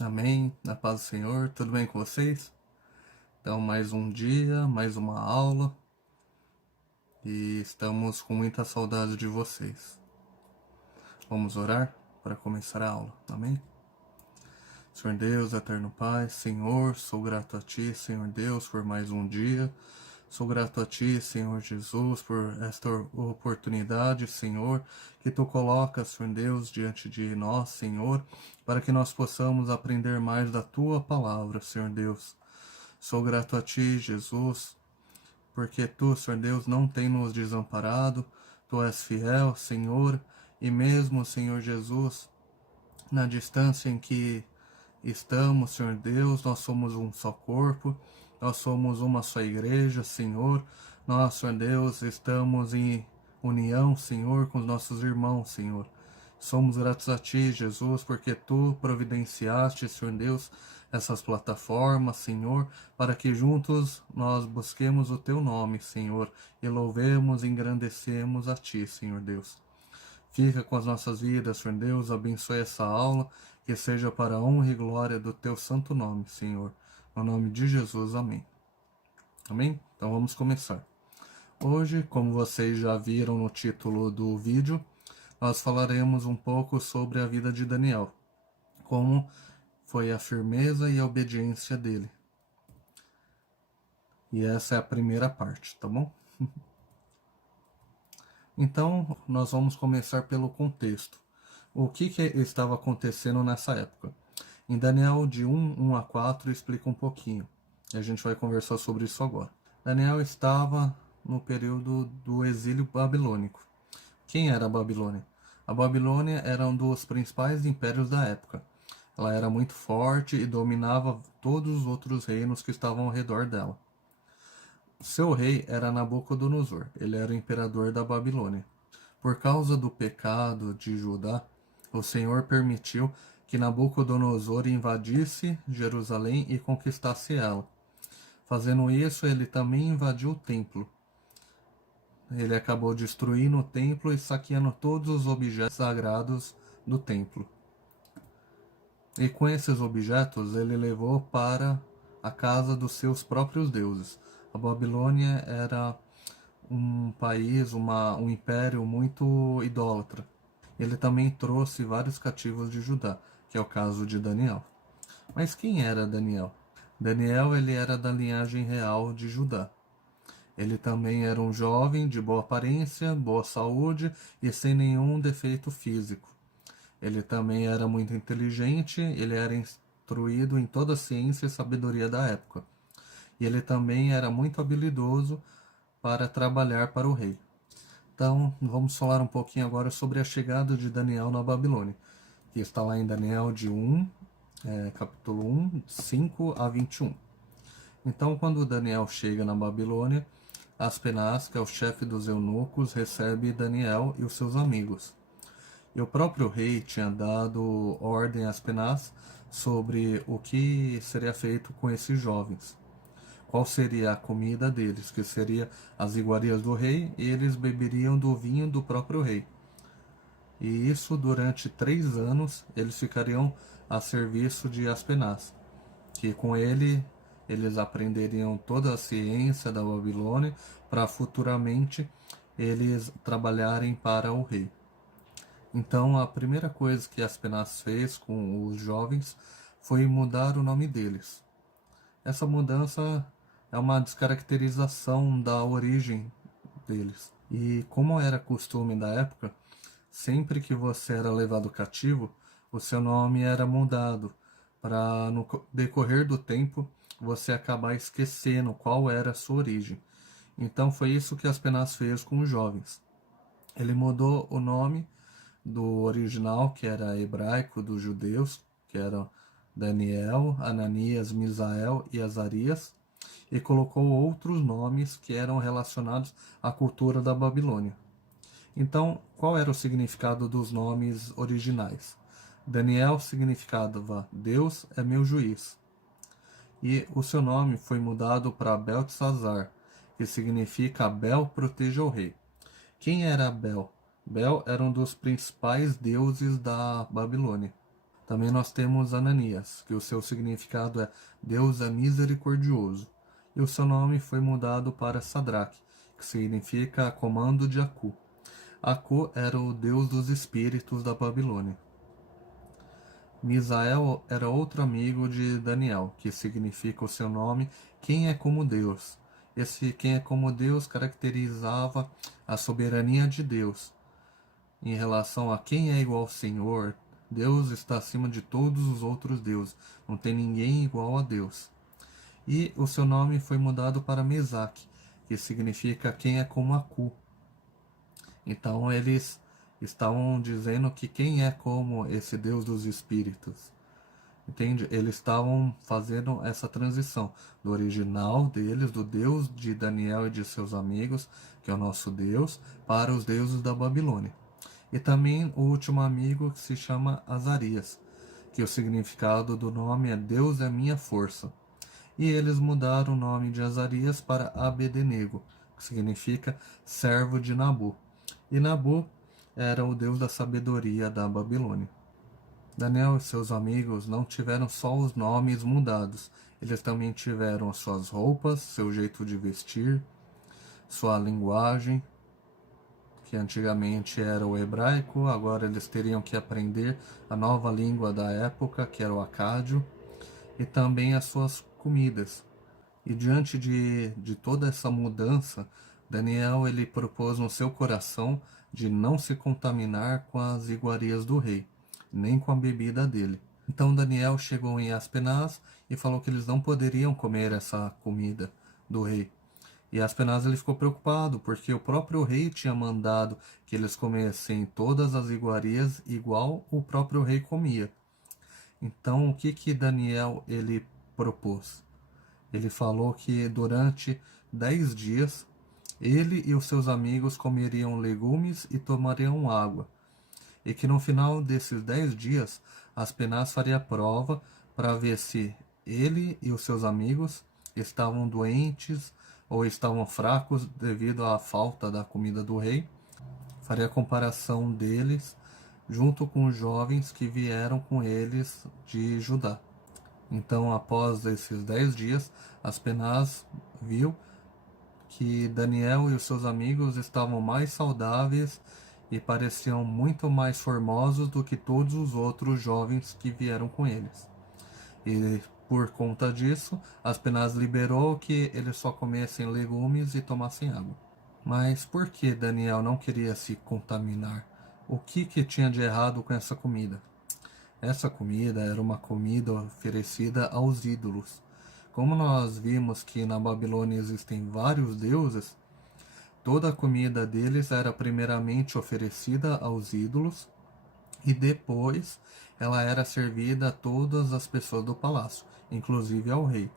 Amém, na paz do Senhor, tudo bem com vocês? Então, mais um dia, mais uma aula e estamos com muita saudade de vocês. Vamos orar para começar a aula, amém? Senhor Deus, eterno Pai, Senhor, sou grato a Ti, Senhor Deus, por mais um dia. Sou grato a Ti, Senhor Jesus, por esta oportunidade, Senhor, que Tu colocas, Senhor Deus, diante de nós, Senhor, para que nós possamos aprender mais da Tua palavra, Senhor Deus. Sou grato a Ti, Jesus, porque Tu, Senhor Deus, não tem nos desamparado, Tu és fiel, Senhor, e mesmo, Senhor Jesus, na distância em que estamos, Senhor Deus, nós somos um só corpo, nós somos uma só igreja, Senhor, nós, Senhor Deus, estamos em união, Senhor, com os nossos irmãos, Senhor. Somos gratos a Ti, Jesus, porque Tu providenciaste, Senhor Deus, essas plataformas, Senhor, para que juntos nós busquemos o Teu nome, Senhor, e louvemos e engrandecemos a Ti, Senhor Deus. Fica com as nossas vidas, Senhor Deus, abençoe essa aula, que seja para a honra e glória do Teu santo nome, Senhor. No nome de Jesus, amém. Amém? Então vamos começar. Hoje, como vocês já viram no título do vídeo, nós falaremos um pouco sobre a vida de Daniel, como foi a firmeza e a obediência dele. E essa é a primeira parte, tá bom? Então, nós vamos começar pelo contexto. O que estava acontecendo nessa época? Em Daniel de 1 a 4 explica um pouquinho. E a gente vai conversar sobre isso agora. Daniel estava no período do exílio babilônico. Quem era a Babilônia? A Babilônia era um dos principais impérios da época. Ela era muito forte e dominava todos os outros reinos que estavam ao redor dela. Seu rei era Nabucodonosor, ele era o imperador da Babilônia. Por causa do pecado de Judá, o Senhor permitiu que Nabucodonosor invadisse Jerusalém e conquistasse ela. Fazendo isso, ele também invadiu o templo. Ele acabou destruindo o templo e saqueando todos os objetos sagrados do templo. E com esses objetos, ele levou para a casa dos seus próprios deuses. A Babilônia era um país, um império muito idólatra. Ele também trouxe vários cativos de Judá, que é o caso de Daniel. Mas quem era Daniel? Daniel ele era da linhagem real de Judá. Ele também era um jovem de boa aparência, boa saúde e sem nenhum defeito físico. Ele também era muito inteligente, ele era instruído em toda a ciência e sabedoria da época. E ele também era muito habilidoso para trabalhar para o rei. Então, vamos falar um pouquinho agora sobre a chegada de Daniel na Babilônia, que está lá em Daniel de capítulo 1, 5 a 21. Então, quando Daniel chega na Babilônia, Aspenaz, que é o chefe dos eunucos, recebe Daniel e os seus amigos. E o próprio rei tinha dado ordem a Aspenaz sobre o que seria feito com esses jovens. Qual seria a comida deles, que seria as iguarias do rei, e eles beberiam do vinho do próprio rei. E isso durante 3 anos eles ficariam a serviço de Aspenaz, que com ele eles aprenderiam toda a ciência da Babilônia para futuramente eles trabalharem para o rei. Então a primeira coisa que Aspenaz fez com os jovens foi mudar o nome deles. Essa mudança é uma descaracterização da origem deles. E como era costume da época, sempre que você era levado cativo, o seu nome era mudado, para no decorrer do tempo você acabar esquecendo qual era a sua origem. Então foi isso que Aspenaz fez com os jovens. Ele mudou o nome do original, que era hebraico dos judeus, que era Daniel, Ananias, Misael e Azarias, e colocou outros nomes que eram relacionados à cultura da Babilônia. Então, qual era o significado dos nomes originais? Daniel significava Deus é meu juiz. E o seu nome foi mudado para Beltesazar, que significa Bel proteja o rei. Quem era Bel? Bel era um dos principais deuses da Babilônia. Também nós temos Ananias, que o seu significado é Deus é misericordioso, e o seu nome foi mudado para Sadraque, que significa comando de Acu. Acu era o deus dos espíritos da Babilônia. Misael era outro amigo de Daniel, que significa o seu nome quem é como Deus. Esse quem é como Deus caracterizava a soberania de Deus. Em relação a quem é igual ao Senhor, Deus está acima de todos os outros deuses. Não tem ninguém igual a Deus. E o seu nome foi mudado para Mesaque, que significa quem é como Acu. Então eles estavam dizendo que quem é como esse Deus dos espíritos. Entende? Eles estavam fazendo essa transição do original deles, do Deus de Daniel e de seus amigos, que é o nosso Deus, para os deuses da Babilônia. E também o último amigo que se chama Azarias, que o significado do nome é Deus é minha força. E eles mudaram o nome de Azarias para Abednego, que significa servo de Nabu. E Nabu era o deus da sabedoria da Babilônia. Daniel e seus amigos não tiveram só os nomes mudados, eles também tiveram suas roupas, seu jeito de vestir, sua linguagem, que antigamente era o hebraico, agora eles teriam que aprender a nova língua da época, que era o acádio, e também as suas comidas. E diante de toda essa mudança, Daniel ele propôs no seu coração de não se contaminar com as iguarias do rei, nem com a bebida dele. Então Daniel chegou em Aspenaz e falou que eles não poderiam comer essa comida do rei. E Aspenaz ele ficou preocupado, porque o próprio rei tinha mandado que eles comessem todas as iguarias igual o próprio rei comia. Então o que Daniel ele propôs? Ele falou que durante 10 dias ele e os seus amigos comeriam legumes e tomariam água. E que no final desses 10 dias, Aspenaz faria prova para ver se ele e os seus amigos estavam doentes ou estavam fracos devido à falta da comida do rei. Faria a comparação deles junto com os jovens que vieram com eles de Judá. Então, após esses 10 dias, Aspenaz viu que Daniel e os seus amigos estavam mais saudáveis e pareciam muito mais formosos do que todos os outros jovens que vieram com eles. E por conta disso, Aspenaz liberou que eles só comessem legumes e tomassem água. Mas por que Daniel não queria se contaminar? O que tinha de errado com essa comida? Essa comida era uma comida oferecida aos ídolos. Como nós vimos que na Babilônia existem vários deuses, toda a comida deles era primeiramente oferecida aos ídolos e depois ela era servida a todas as pessoas do palácio, inclusive ao rei.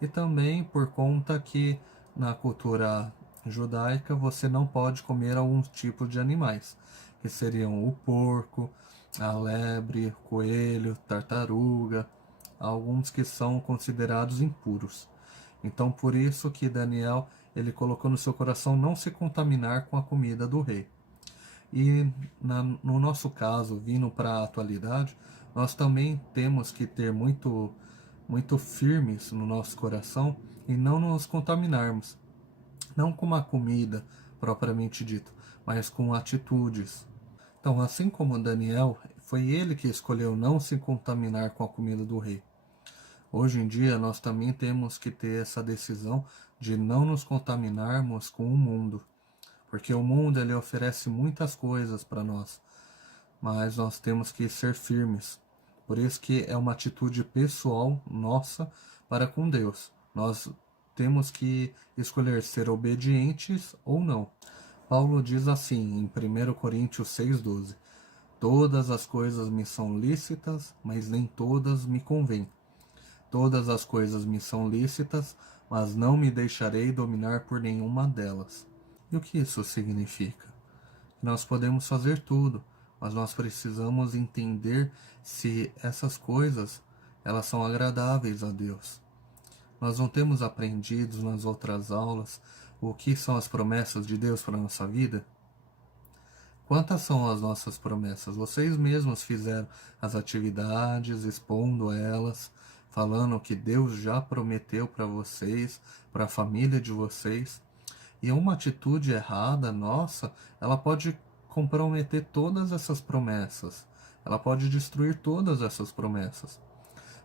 E também por conta que na cultura judaica você não pode comer alguns tipos de animais, que seriam o porco, a lebre, o coelho, tartaruga, alguns que são considerados impuros. Então por isso que Daniel ele colocou no seu coração não se contaminar com a comida do rei. E no nosso caso, vindo para a atualidade, nós também temos que ter muito firmes no nosso coração e não nos contaminarmos. Não com uma comida propriamente dito, mas com atitudes. Então, assim como Daniel, foi ele que escolheu não se contaminar com a comida do rei. Hoje em dia, nós também temos que ter essa decisão de não nos contaminarmos com o mundo. Porque o mundo ele oferece muitas coisas para nós, mas nós temos que ser firmes. Por isso que é uma atitude pessoal nossa para com Deus. Nós temos que escolher ser obedientes ou não. Paulo diz assim em 1 Coríntios 6,12: Todas as coisas me são lícitas, mas nem todas me convêm. Todas as coisas me são lícitas, mas não me deixarei dominar por nenhuma delas. E o que isso significa? Nós podemos fazer tudo, mas nós precisamos entender se essas coisas elas são agradáveis a Deus. Nós não temos aprendido nas outras aulas o que são as promessas de Deus para a nossa vida? Quantas são as nossas promessas? Vocês mesmos fizeram as atividades, expondo elas, falando o que Deus já prometeu para vocês, para a família de vocês. E uma atitude errada nossa, ela pode comprometer todas essas promessas. Ela pode destruir todas essas promessas.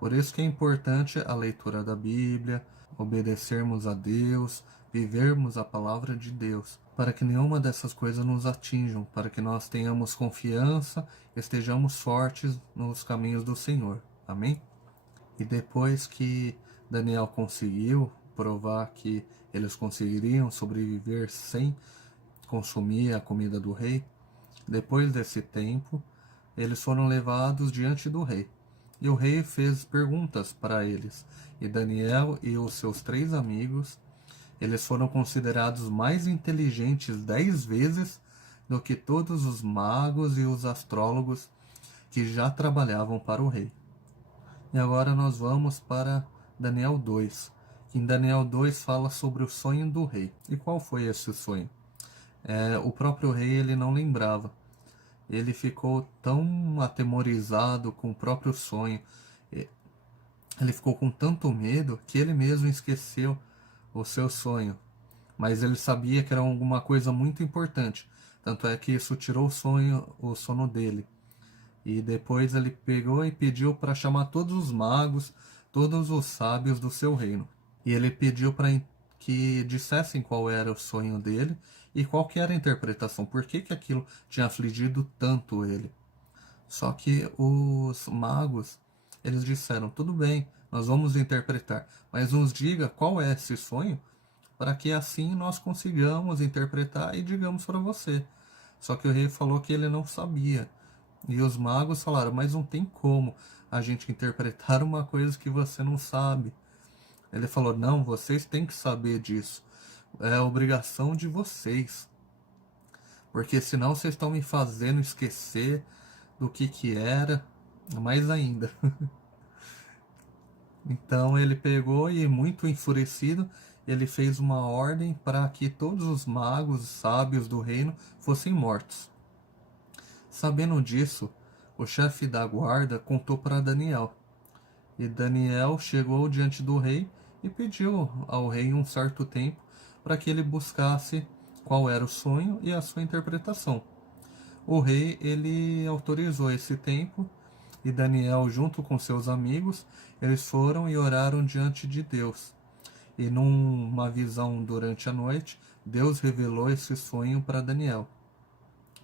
Por isso que é importante a leitura da Bíblia, obedecermos a Deus, vivermos a palavra de Deus, para que nenhuma dessas coisas nos atinjam, para que nós tenhamos confiança, estejamos fortes nos caminhos do Senhor. Amém? E depois que Daniel conseguiu provar que eles conseguiriam sobreviver sem consumir a comida do rei, depois desse tempo, eles foram levados diante do rei. E o rei fez perguntas para eles. E Daniel e os seus 3 amigos, eles foram considerados mais inteligentes 10 vezes do que todos os magos e os astrólogos que já trabalhavam para o rei. E agora nós vamos para Daniel 2. Em Daniel 2 fala sobre o sonho do rei. E qual foi esse sonho? O próprio rei ele não lembrava. Ele ficou tão atemorizado com o próprio sonho. Ele ficou com tanto medo que ele mesmo esqueceu o seu sonho. Mas ele sabia que era alguma coisa muito importante. Tanto é que isso tirou o sono dele. E depois ele pegou e pediu para chamar todos os magos, todos os sábios do seu reino. E ele pediu para que dissessem qual era o sonho dele e qual que era a interpretação, por que aquilo tinha afligido tanto ele. Só que os magos, eles disseram, tudo bem, nós vamos interpretar, mas nos diga qual é esse sonho, para que assim nós consigamos interpretar e digamos para você. Só que o rei falou que ele não sabia. E os magos falaram, mas não tem como a gente interpretar uma coisa que você não sabe. Ele falou, não, vocês têm que saber disso. É a obrigação de vocês. Porque senão vocês estão me fazendo esquecer do que era, mais ainda. Então ele pegou e, muito enfurecido, ele fez uma ordem para que todos os magos sábios do reino fossem mortos. Sabendo disso, o chefe da guarda contou para Daniel. E Daniel chegou diante do rei e pediu ao rei um certo tempo para que ele buscasse qual era o sonho e a sua interpretação. O rei ele autorizou esse tempo e Daniel, junto com seus amigos, eles foram e oraram diante de Deus. E numa visão durante a noite, Deus revelou esse sonho para Daniel.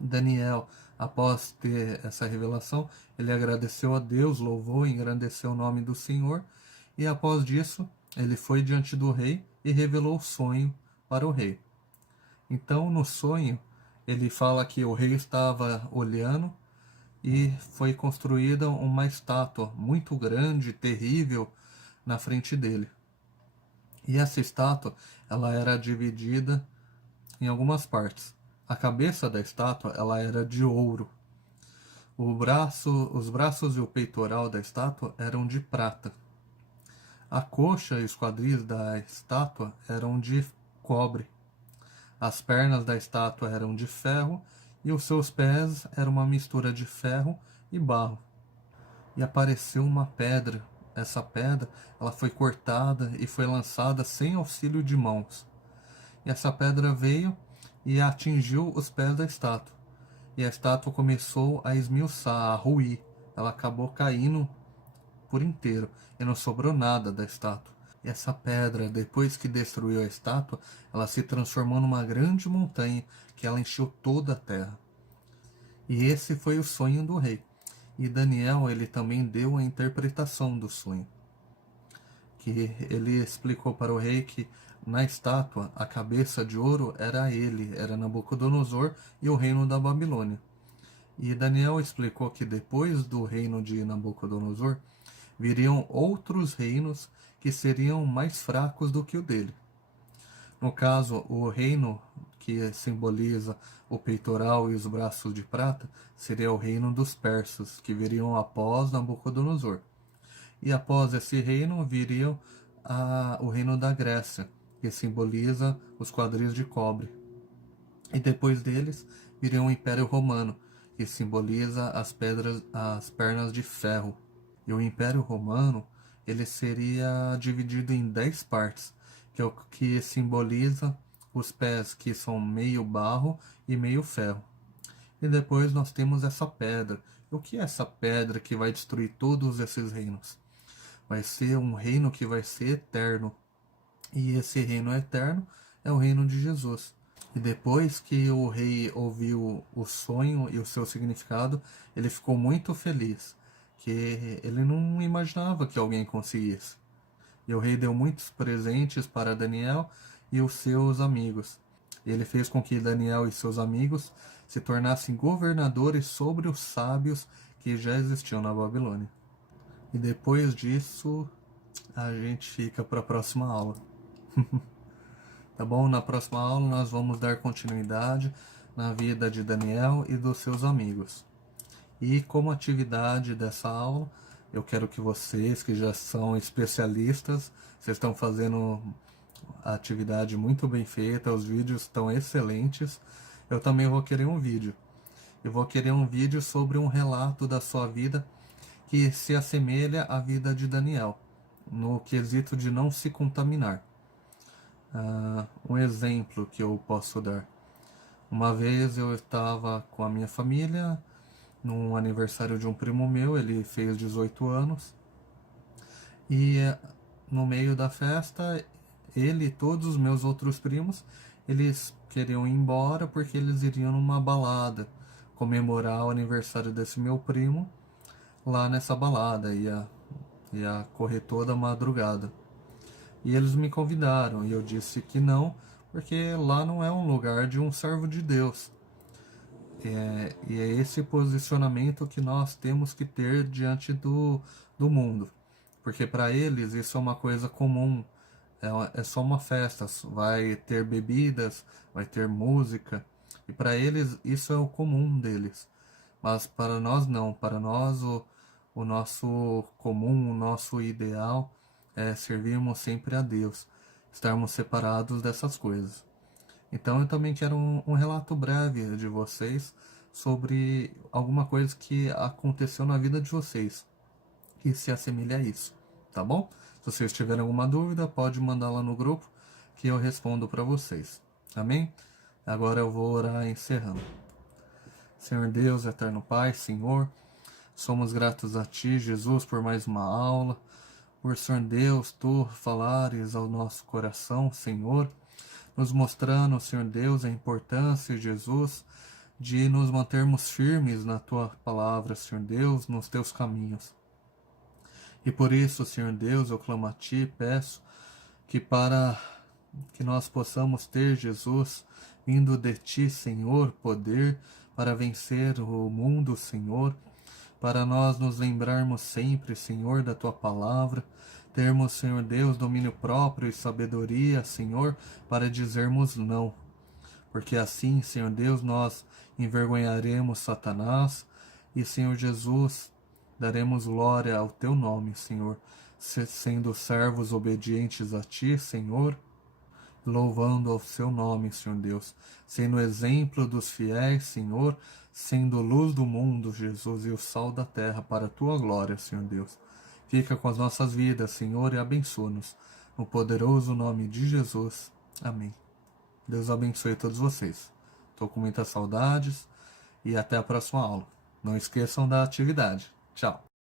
Daniel, após ter essa revelação, ele agradeceu a Deus, louvou e engrandeceu o nome do Senhor, e após disso, ele foi diante do rei e revelou o sonho para o rei. Então, no sonho, ele fala que o rei estava olhando e foi construída uma estátua muito grande, terrível, na frente dele. E essa estátua, ela era dividida em algumas partes. A cabeça da estátua, ela era de ouro. Os braços e o peitoral da estátua eram de prata. A coxa e os quadris da estátua eram de cobre. As pernas da estátua eram de ferro e os seus pés eram uma mistura de ferro e barro. E apareceu uma pedra. Essa pedra, ela foi cortada e foi lançada sem auxílio de mãos. E essa pedra veio e atingiu os pés da estátua. E a estátua começou a esmiuçar, a ruir. Ela acabou caindo por inteiro e não sobrou nada da estátua. E essa pedra, depois que destruiu a estátua, ela se transformou numa grande montanha que ela encheu toda a terra. E esse foi o sonho do rei. E Daniel, ele também deu a interpretação do sonho. Que ele explicou para o rei que na estátua a cabeça de ouro era ele, era Nabucodonosor e o reino da Babilônia. E Daniel explicou que depois do reino de Nabucodonosor viriam outros reinos que seriam mais fracos do que o dele. No caso, o reino que simboliza o peitoral e os braços de prata seria o reino dos persas, que viriam após Nabucodonosor. E após esse reino viria o reino da Grécia, que simboliza os quadris de cobre. E depois deles viria o Império Romano, que simboliza as pernas de ferro. E o Império Romano, ele seria dividido em 10 partes, que é o que simboliza os pés, que são meio barro e meio ferro. E depois nós temos essa pedra. O que é essa pedra que vai destruir todos esses reinos? Vai ser um reino que vai ser eterno. E esse reino eterno é o reino de Jesus. E depois que o rei ouviu o sonho e o seu significado, ele ficou muito feliz, que ele não imaginava que alguém conseguisse. E o rei deu muitos presentes para Daniel e os seus amigos. Ele fez com que Daniel e seus amigos se tornassem governadores sobre os sábios que já existiam na Babilônia. E depois disso, a gente fica para a próxima aula. Tá bom? Na próxima aula nós vamos dar continuidade na vida de Daniel e dos seus amigos. E como atividade dessa aula, eu quero que vocês, que já são especialistas, vocês estão fazendo a atividade muito bem feita, os vídeos estão excelentes. Eu também vou querer um vídeo. Eu vou querer um vídeo sobre um relato da sua vida que se assemelha à vida de Daniel, no quesito de não se contaminar. Um exemplo que eu posso dar. Uma vez eu estava com a minha família num aniversário de um primo meu, ele fez 18 anos, e no meio da festa, ele e todos os meus outros primos, eles queriam ir embora porque eles iriam numa balada comemorar o aniversário desse meu primo lá nessa balada, ia correr toda a madrugada. E eles me convidaram e eu disse que não, porque lá não é um lugar de um servo de Deus. E é esse posicionamento que nós temos que ter diante do mundo. Porque para eles isso é uma coisa comum, é só uma festa, vai ter bebidas, vai ter música. E para eles isso é o comum deles. Mas para nós não, para nós o nosso comum, o nosso ideal é servirmos sempre a Deus, estarmos separados dessas coisas. Então eu também quero um relato breve de vocês sobre alguma coisa que aconteceu na vida de vocês que se assemelha a isso, tá bom? Se vocês tiverem alguma dúvida, pode mandar lá no grupo que eu respondo para vocês. Amém? Agora eu vou orar encerrando. Senhor Deus, eterno Pai, Senhor, somos gratos a Ti, Jesus, por mais uma aula, por Senhor Deus, Tu falares ao nosso coração, Senhor, nos mostrando, Senhor Deus, a importância, Jesus, de nos mantermos firmes na Tua palavra, Senhor Deus, nos Teus caminhos. E por isso, Senhor Deus, eu clamo a Ti, peço que para que nós possamos ter, Jesus, vindo de Ti, Senhor, poder para vencer o mundo, Senhor, para nós nos lembrarmos sempre, Senhor, da Tua palavra, termos, Senhor Deus, domínio próprio e sabedoria, Senhor, para dizermos não. Porque assim, Senhor Deus, nós envergonharemos Satanás e, Senhor Jesus, daremos glória ao Teu nome, Senhor, sendo servos obedientes a Ti, Senhor, louvando ao Seu nome, Senhor Deus, sendo exemplo dos fiéis, Senhor, sendo luz do mundo, Jesus, e o sal da terra para a Tua glória, Senhor Deus. Fica com as nossas vidas, Senhor, e abençoa-nos. No poderoso nome de Jesus. Amém. Deus abençoe todos vocês. Estou com muitas saudades e até a próxima aula. Não esqueçam da atividade. Tchau.